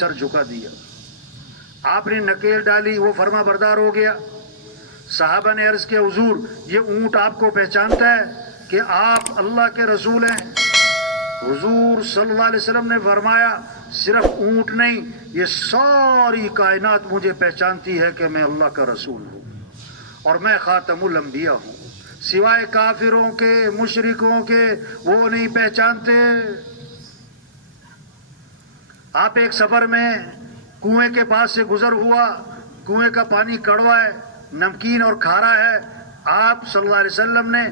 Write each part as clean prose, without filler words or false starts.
سر جھکا دیا. آپ نے نکیل ڈالی, وہ فرما بردار ہو گیا. صحابہ نے عرض کیا حضور یہ اونٹ آپ کو پہچانتا ہے کہ آپ اللہ کے رسول ہیں؟ حضور صلی اللہ علیہ وسلم نے فرمایا صرف اونٹ نہیں, یہ ساری کائنات مجھے پہچانتی ہے کہ میں اللہ کا رسول ہوں اور میں خاتم الانبیاء ہوں. سوائے کافروں کے, مشرکوں کے, وہ نہیں پہچانتے. آپ ایک سفر میں کنویں کے پاس سے گزر ہوا, کنویں کا پانی کڑوا ہے, نمکین اور کھارا ہے. آپ صلی اللہ علیہ وسلم نے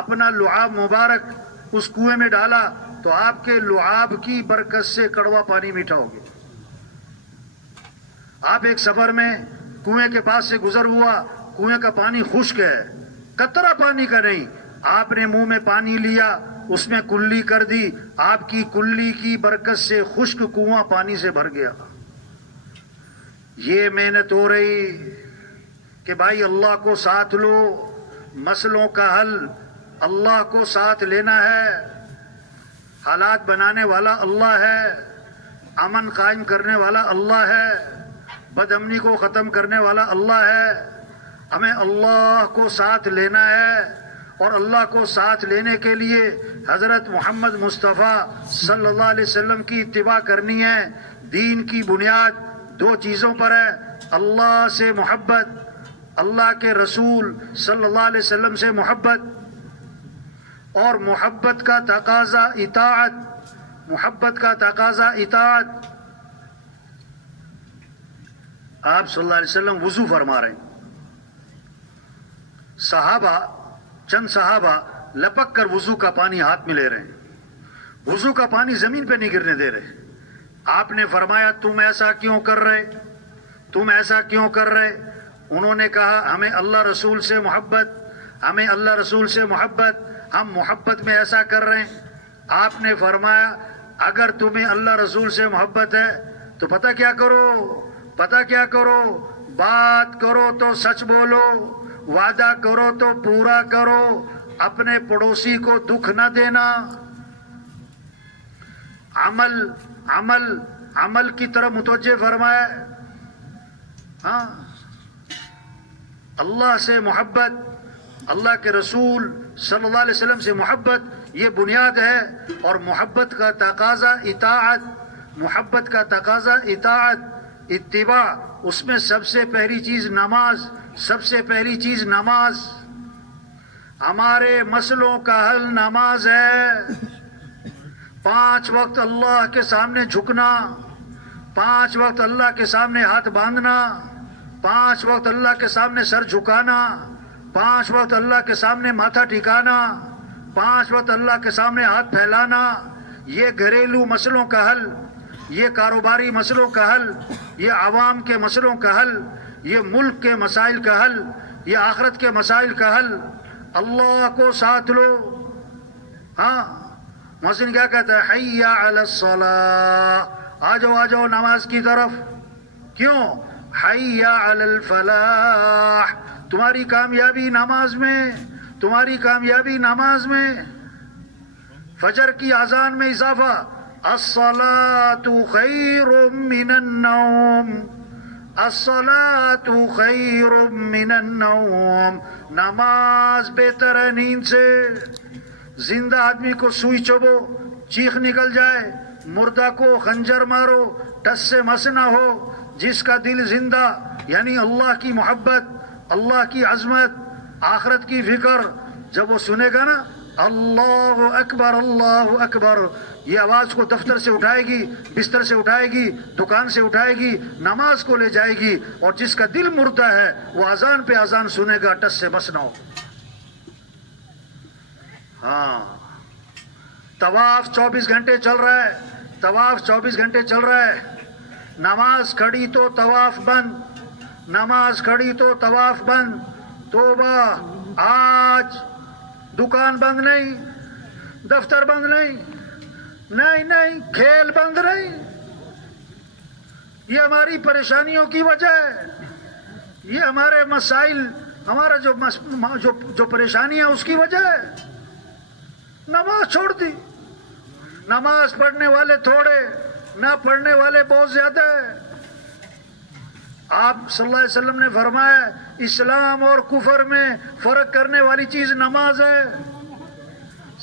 اپنا لعاب مبارک اس کنویں میں ڈالا تو آپ کے لعاب کی برکت سے کڑوا پانی میٹھا ہو گیا. آپ ایک سفر میں کنویں کے پاس سے گزر ہوا, کنویں کا پانی خشک ہے, قطرہ پانی کا نہیں. آپ نے منہ میں پانی لیا, اس میں کلی کر دی, آپ کی کلی کی برکت سے خشک کنواں پانی سے بھر گیا. یہ محنت ہو رہی کہ بھائی اللہ کو ساتھ لو, مسئلوں کا حل اللہ کو ساتھ لینا ہے. حالات بنانے والا اللہ ہے, امن قائم کرنے والا اللہ ہے, بد امنی کو ختم کرنے والا اللہ ہے. ہمیں اللہ کو ساتھ لینا ہے اور اللہ کو ساتھ لینے کے لیے حضرت محمد مصطفیٰ صلی اللہ علیہ وسلم کی اتباع کرنی ہے. دین کی بنیاد دو چیزوں پر ہے, اللہ سے محبت, اللہ کے رسول صلی اللہ علیہ وسلم سے محبت, اور محبت کا تقاضا اطاعت. محبت کا تقاضا اطاعت. آپ صلی اللہ علیہ وسلم وضو فرما رہے ہیں, صحابہ, چند صحابہ لپک کر وضو کا پانی ہاتھ میں لے رہے ہیں, وضو کا پانی زمین پہ نہیں گرنے دے رہے. آپ نے فرمایا تم ایسا کیوں کر رہے, تم ایسا کیوں کر رہے؟ انہوں نے کہا ہمیں اللہ رسول سے محبت, ہمیں اللہ رسول سے محبت, ہم محبت میں ایسا کر رہے ہیں. آپ نے فرمایا اگر تمہیں اللہ رسول سے محبت ہے تو پتہ کیا کرو, پتہ کیا کرو, بات کرو تو سچ بولو, وعدہ کرو تو پورا کرو, اپنے پڑوسی کو دکھ نہ دینا. عمل عمل عمل کی طرف متوجہ فرمایا. ہاں, اللہ سے محبت, اللہ کے رسول صلی اللہ علیہ وسلم سے محبت, یہ بنیاد ہے. اور محبت کا تقاضا اطاعت, محبت کا تقاضا اطاعت, اتباع. اس میں سب سے پہلی چیز نماز, سب سے پہلی چیز نماز. ہمارے مسئلوں کا حل نماز ہے. 5 وقت اللہ کے سامنے جھکنا, 5 وقت اللہ کے سامنے ہاتھ باندھنا, 5 وقت اللہ کے سامنے سر جھکانا, 5 وقت اللہ کے سامنے ماتھا ٹھکانا, 5 وقت اللہ کے سامنے ہاتھ پھیلانا. یہ گھریلو مسئلوں کا حل, یہ کاروباری مسئلوں کا حل, یہ عوام کے مسئلوں کا حل, یہ ملک کے مسائل کا حل, یہ آخرت کے مسائل کا حل. اللہ کو ساتھ لو. ہاں, محسن کیا کہتا ہے, حی علی الصلاۃ, آ جاؤ آ جاؤ نماز کی طرف. کیوں؟ حی علی الفلاح, تمہاری کامیابی نماز میں, تمہاری کامیابی نماز میں. فجر کی اذان میں اضافہ, الصلاۃ خیر من النوم, الصلاۃ خیر من النوم, نماز بہتر ہے نیند سے. زندہ آدمی کو سوئی چبو, چیخ نکل جائے, مردہ کو خنجر مارو, ٹس سے مس نہ ہو. جس کا دل زندہ یعنی اللہ کی محبت, اللہ کی عظمت, آخرت کی فکر, جب وہ سنے گا نا اللہ اکبر اللہ اکبر, یہ آواز کو دفتر سے اٹھائے گی, بستر سے اٹھائے گی, دکان سے اٹھائے گی, نماز کو لے جائے گی. اور جس کا دل مردہ ہے وہ اذان پہ اذان سنے گا, ٹس سے مس نہ ہو. ہاں, طواف 24 گھنٹے چل رہا ہے, طواف 24 گھنٹے چل رہا ہے. نماز کھڑی تو طواف بند, نماز کھڑی تو طواف بند. توبہ, آج دکان بند نہیں, دفتر بند نہیں, نہیں نہیں, کھیل بند نہیں. یہ ہماری پریشانیوں کی وجہ ہے, یہ ہمارے مسائل, ہمارا جو پریشانی ہے اس کی وجہ ہے. نماز چھوڑ دی. نماز پڑھنے والے تھوڑے, نہ پڑھنے والے بہت زیادہ ہیں۔ آپ صلی اللہ علیہ وسلم نے فرمایا اسلام اور کفر میں فرق کرنے والی چیز نماز ہے۔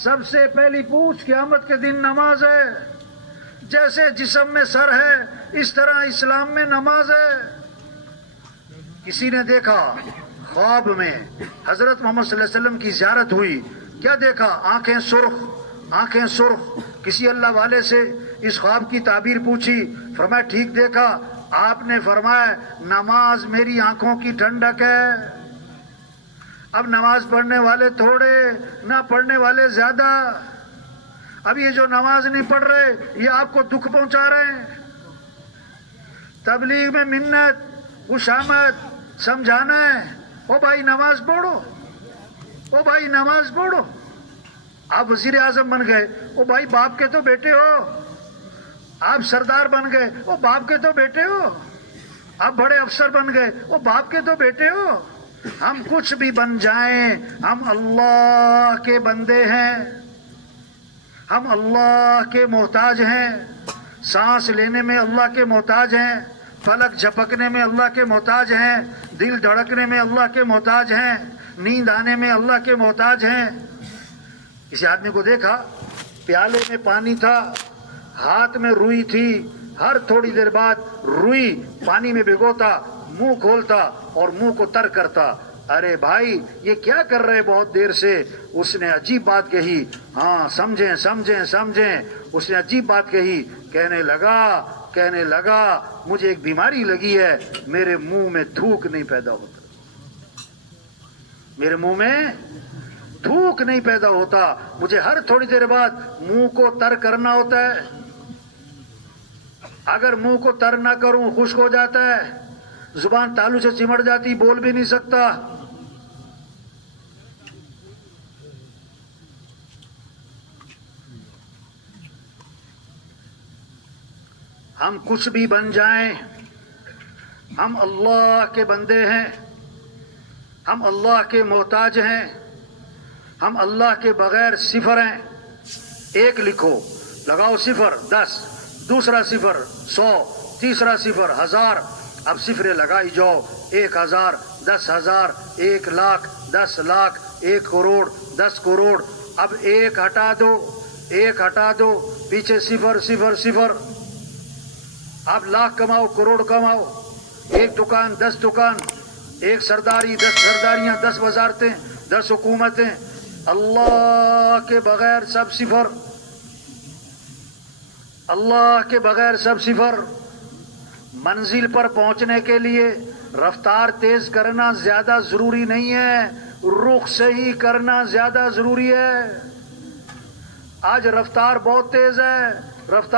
سب سے پہلی پوچھ قیامت کے دن نماز ہے۔ جیسے جسم میں سر ہے اس طرح اسلام میں نماز ہے۔ کسی نے دیکھا خواب میں حضرت محمد صلی اللہ علیہ وسلم کی زیارت ہوئی، کیا دیکھا؟ آنکھیں سرخ۔ کسی اللہ والے سے اس خواب کی تعبیر پوچھی، فرمایا ٹھیک دیکھا؟ آپ نے فرمایا نماز میری آنکھوں کی ٹھنڈک ہے۔ اب نماز پڑھنے والے تھوڑے، نہ پڑھنے والے زیادہ۔ اب یہ جو نماز نہیں پڑھ رہے یہ آپ کو دکھ پہنچا رہے ہیں۔ تبلیغ میں منت خوشامد سمجھانا ہے، او بھائی نماز پڑھو، او بھائی نماز پڑھو۔ آپ وزیر اعظم بن گئے، او بھائی باپ کے تو بیٹے ہو۔ آپ سردار بن گئے، او باپ کے تو بیٹے ہو۔ آپ بڑے افسر بن گئے، او باپ کے تو بیٹے ہو۔ ہم کچھ بھی بن جائیں ہم اللہ کے بندے ہیں، ہم اللہ کے محتاج ہیں۔ سانس لینے میں اللہ کے محتاج ہیں، پلک جھپکنے میں اللہ کے محتاج ہیں، دل دھڑکنے میں اللہ کے محتاج ہیں، نیند آنے میں اللہ کے محتاج ہیں۔ کسی آدمی کو دیکھا پیالے میں پانی تھا، ہاتھ میں روئی تھی، ہر تھوڑی دیر بعد روئی پانی میں بھگوتا، منہ کھولتا اور منہ کو تر کرتا۔ ارے بھائی یہ کیا کر رہے بہت دیر سے؟ اس نے عجیب بات کہی، ہاں سمجھیں سمجھیں سمجھیں۔ اس نے عجیب بات کہی، کہنے لگا مجھے ایک بیماری لگی ہے، میرے منہ میں تھوک نہیں پیدا ہوتا، میرے منہ میں تھوک نہیں پیدا ہوتا، مجھے ہر تھوڑی دیر بعد منہ کو تر کرنا ہوتا ہے۔ اگر منہ کو تر نہ کروں خشک ہو جاتا ہے، زبان تالو سے چمڑ جاتی، بول بھی نہیں سکتا۔ ہم کچھ بھی بن جائیں ہم اللہ کے بندے ہیں، ہم اللہ کے محتاج ہیں، ہم اللہ کے بغیر صفر ہیں۔ ایک لکھو، لگاؤ صفر 10، دوسرا صفر 100، تیسرا صفر 1000۔ اب صفریں لگائی جاؤ، 1000، 10,000، 1,00,000، 10 لاکھ، 1 کروڑ، 10 کروڑ۔ اب ایک ہٹا دو، پیچھے صفر صفر صفر۔ اب لاکھ کماؤ، کروڑ کماؤ، 1 دکان 10 دکان، 1 سرداری 10 سرداریاں، 10 وزارتیں، 10 حکومتیں۔ اللہ کے بغیر سب صفر، اللہ کے بغیر سب صفر۔ منزل پر پہنچنے کے لیے رفتار تیز کرنا زیادہ ضروری نہیں ہے، رخ صحیح کرنا زیادہ ضروری ہے۔ آج رفتار بہت تیز ہے، رفتار